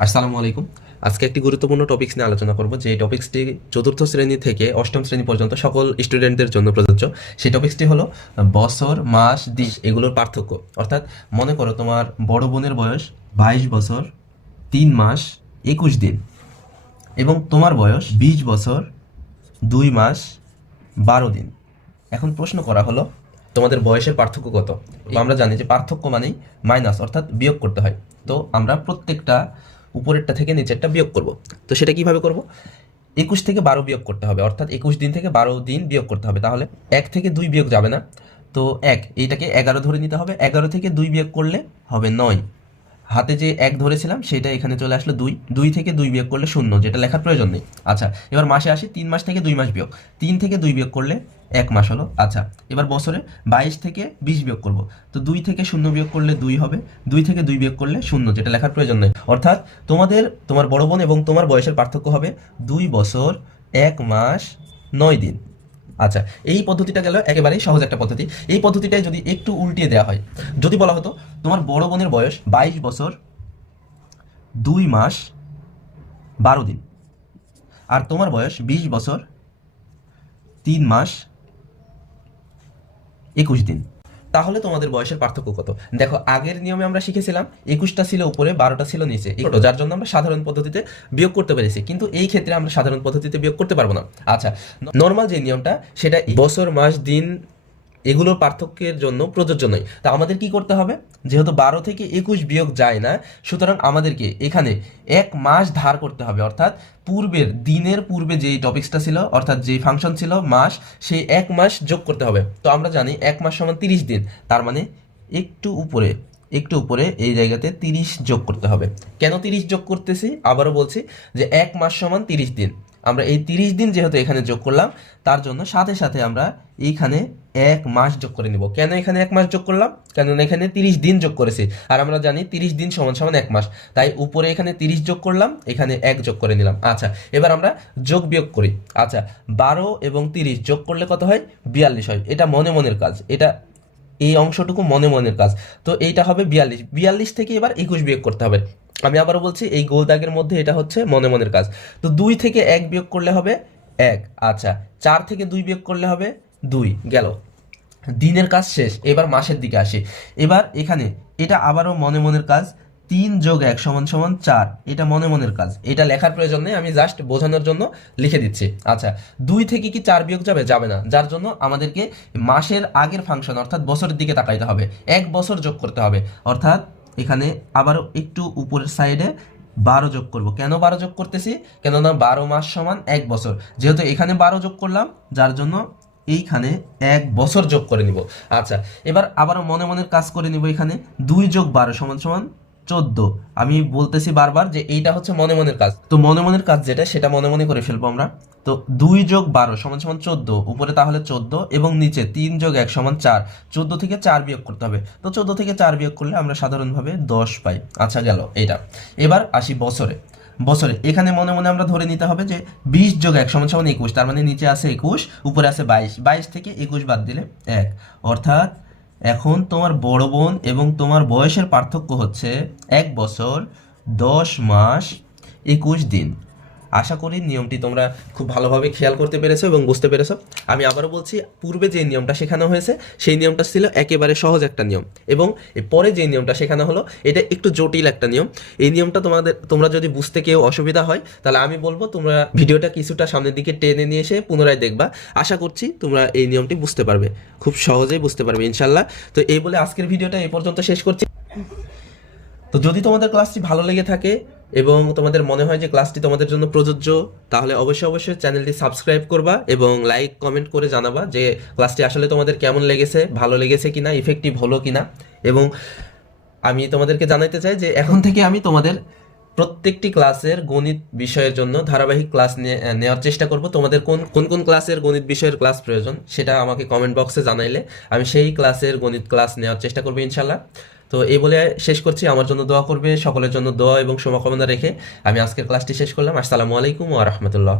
আসসালামু আলাইকুম। আজকে একটি গুরুত্বপূর্ণ টপিকস নিয়ে আলোচনা করব, যে টপিক্সটি চতুর্থ শ্রেণী থেকে অষ্টম শ্রেণী পর্যন্ত সকল স্টুডেন্টদের জন্য প্রযোজ্য। সেই টপিক্সটি হলো বছর, মাস, দিন এগুলোর পার্থক্য। অর্থাৎ মনে করো তোমার বড় বোনের বয়স 22 বছর 3 মাস 21 দিন এবং তোমার বয়স 20 বছর 2 মাস 12 দিন। এখন প্রশ্ন করা হলো তোমাদের বয়সের পার্থক্য কত। আমরা জানি যে পার্থক্য মানেই মাইনাস, অর্থাৎ বিয়োগ করতে হয়। তো আমরা প্রত্যেকটা উপরেরটা থেকে নিচেরটা বিয়োগ করব। তো সেটা কিভাবে করব? 21 থেকে 12 বিয়োগ করতে হবে, অর্থাৎ 21 দিন থেকে 12 দিন বিয়োগ করতে হবে। তাহলে 1 থেকে 2 বিয়োগ যাবে না, তো এইটাকে 11 ধরে নিতে হবে। 11 থেকে 2 বিয়োগ করলে হবে 9। হাতে যে 1 ধরেছিলাম সেটা এখানে চলে আসলো 2। 2 থেকে 2 বিয়োগ করলে 0, যেটা লেখার প্রয়োজন নেই। আচ্ছা, এবার মাসে আসি। 3 মাস থেকে 2 মাস বিয়োগ। 3 থেকে 2 বিয়োগ করলে 1 মাস হলো। আচ্ছা, এবার বছরে 22 থেকে 20 বিয়োগ করব। তো 2 থেকে 0 বিয়োগ করলে 2 হবে। 2 থেকে 2 বিয়োগ করলে 0, যেটা লেখার প্রয়োজন নেই। অর্থাৎ তোমার বড় বোন এবং তোমার বয়সের পার্থক্য হবে 2 বছর 1 মাস 9 দিন। আচ্ছা, এই পদ্ধতিটা গেল একেবারেই সহজ একটা পদ্ধতি। এই পদ্ধতিটাই যদি একটু উল্টিয়ে দেওয়া হয়, যদি বলা হতো তোমার বড় বোনের বয়স 22 বছর 2 মাস 12 দিন আর তোমার বয়স 20 বছর 3 মাস 21 দিন, তাহলে তোমাদের বয়সের পার্থক্য কত? দেখো, আগের নিয়মে আমরা শিখেছিলাম 21টা ছিল উপরে, 12টা ছিল নিচে, যার জন্য আমরা সাধারণ পদ্ধতিতে বিয়োগ করতে পেরেছি। কিন্তু এই ক্ষেত্রে আমরা সাধারণ পদ্ধতিতে বিয়োগ করতে পারবো না। আচ্ছা, নর্মাল যে নিয়মটা সেটা বছর, মাস, দিন এগুলোর পার্থক্যের জন্য প্রযোজ্য নয়। তা আমাদের কি করতে হবে? যেহেতু 12 থেকে 21 বিয়োগ যায় না, সুতরাং আমাদেরকে এখানে 1 মাস ধার করতে হবে। অর্থাৎ দিনের পূর্বে যেই টপিক্সটা ছিল, অর্থাৎ যেই ফাংশন ছিল মাস, সেই 1 মাস যোগ করতে হবে। তো আমরা জানি 1 মাস সমান 30 দিন। তার মানে একটু উপরে এই জায়গাতে 30 যোগ করতে হবে। কেন 30 যোগ করতেছি আবারও বলছি, যে 1 মাস সমান 30 দিন। আমরা এই 30 দিন যেহেতু এখানে যোগ করলাম, তার জন্য সাথে সাথে আমরা এইখানে 1 মাস যোগ করে নিব। কেন এখানে 1 মাস যোগ করলাম? কেননা এখানে 30 দিন যোগ করেছি, আর আমরা জানি 30 দিন সমান সমান 1 মাস। তাই উপরে এখানে 30 যোগ করলাম, এখানে 1 যোগ করে নিলাম। আচ্ছা, এবার আমরা যোগ বিয়োগ করি। আচ্ছা, 12 এবং 30 যোগ করলে কত হয়? 42 হয়। এটা মনে মনের কাজ, এই অংশটুকু মনে মনের কাজ। তো এইটা হবে 42। 42 থেকে এবার 21 বিয়োগ করতে হবে। আমি আবারও বলছি, এই গোল দাগের মধ্যে এটা হচ্ছে মনে মনের কাজ। তো 2 থেকে 1 বিয়োগ করলে হবে 1। আচ্ছা, 4 থেকে 2 বিয়োগ করলে হবে 2। গেল, দিনের কাজ শেষ। এবার মাসের দিকে আসি। এবার এখানে এটা আবারও মনে মনের কাজ। 3 যোগ 1 সমান সমান 4। এটা মনে মনের কাজ, এটা লেখার প্রয়োজন নেই, আমি জাস্ট বোঝানোর জন্য লিখে দিচ্ছি। আচ্ছা, 2 থেকে কি 4 বিয়োগ যাবে? যাবে না, যার জন্য আমাদেরকে মাসের আগের ফাংশন অর্থাৎ বছরের দিকে তাকাইতে হবে। 1 বছর যোগ করতে হবে, অর্থাৎ এখানে আবারও একটু উপরের সাইডে 12 যোগ করব। কেন 12 যোগ করতেছি? কেননা 12 মাস সমান 1 বছর। যেহেতু এখানে 12 যোগ করলাম, যার জন্য এইখানে 1 বছর যোগ করে নিব। আচ্ছা, এবার আবারও মনে মনের কাজ করে নিব। এখানে 2 যোগ 12 সমান সমান 14। আমি বলতেছি বারবার যে এইটা হচ্ছে মনে মনের কাজ। তো মনে মনের কাজ যেটা, সেটা মনে মনে করে ফেলবো আমরা। তো 2 যোগ 12 সমান সমান 14, উপরে তাহলে 14 এবং নিচে 3 যোগ 1 সমান 4। 14 থেকে 4 বিয়োগ করতে হবে। তো 14 থেকে 4 বিয়োগ করলে আমরা সাধারণভাবে 10 পাই। আচ্ছা, গেল এইটা। এবার আসি বছরে এখানে মনে মনে আমরা ধরে নিতে হবে যে 20 যোগ 1 সমান সমান 21। তার মানে নিচে আছে 21, উপরে আছে 22। 22 থেকে 21 বাদ দিলে 1। অর্থাৎ এখন তোমার বড় বোন এবং তোমার বয়সের পার্থক্য হচ্ছে 1 বছর 10 মাস 21 দিন। আশা করি নিয়মটি তোমরা খুব ভালোভাবে খেয়াল করতে পেরেছো এবং বুঝতে পেরেছো। আমি আবারও বলছি, পূর্বে যে নিয়মটা শেখানো হয়েছে সেই নিয়মটা ছিল একেবারে সহজ একটা নিয়ম, এবং পরে যে নিয়মটা শেখানো হলো এটা একটু জটিল একটা নিয়ম। এই নিয়মটা তোমরা যদি বুঝতে কেউ অসুবিধা হয়, তাহলে আমি বলবো তোমরা ভিডিওটা কিছুটা সামনের দিকে টেনে নিয়ে এসে পুনরায় দেখবা। আশা করছি তোমরা এই নিয়মটি বুঝতে পারবে, খুব সহজেই বুঝতে পারবে ইনশাল্লাহ। তো এই বলে আজকের ভিডিওটা এই পর্যন্ত শেষ করছি। তো যদি তোমাদের ক্লাসটি ভালো লেগে থাকে এবং তোমাদের মনে হয় যে ক্লাসটি তোমাদের জন্য প্রযোজ্য, তাহলে অবশ্যই চ্যানেলটি সাবস্ক্রাইব করবা এবং লাইক কমেন্ট করে জানাবা যে ক্লাসটি আসলে তোমাদের কেমন লেগেছে, ভালো লেগেছে কিনা, ইফেক্টিভ হলো কিনা। এবং আমি তোমাদেরকে জানাতে চাই যে এখন থেকে আমি তোমাদের প্রত্যেকটি ক্লাসের গণিত বিষয়ের জন্য ধারাবাহিক ক্লাস নেওয়ার চেষ্টা করব। তোমাদের কোন ক্লাসের গণিত বিষয়ের ক্লাস প্রয়োজন সেটা আমাকে কমেন্ট বক্সে জানাইলে আমি সেই ক্লাসের গণিত ক্লাস নেওয়ার চেষ্টা করবো ইনশাল্লাহ। তো এই বলে শেষ করছি। আমার জন্য দোয়া করবে, সকলের জন্য দোয়া এবং শুভকামনা রেখে আমি আজকের ক্লাসটি শেষ করলাম। আসসালামু আলাইকুম ওয়া রাহমাতুল্লাহ।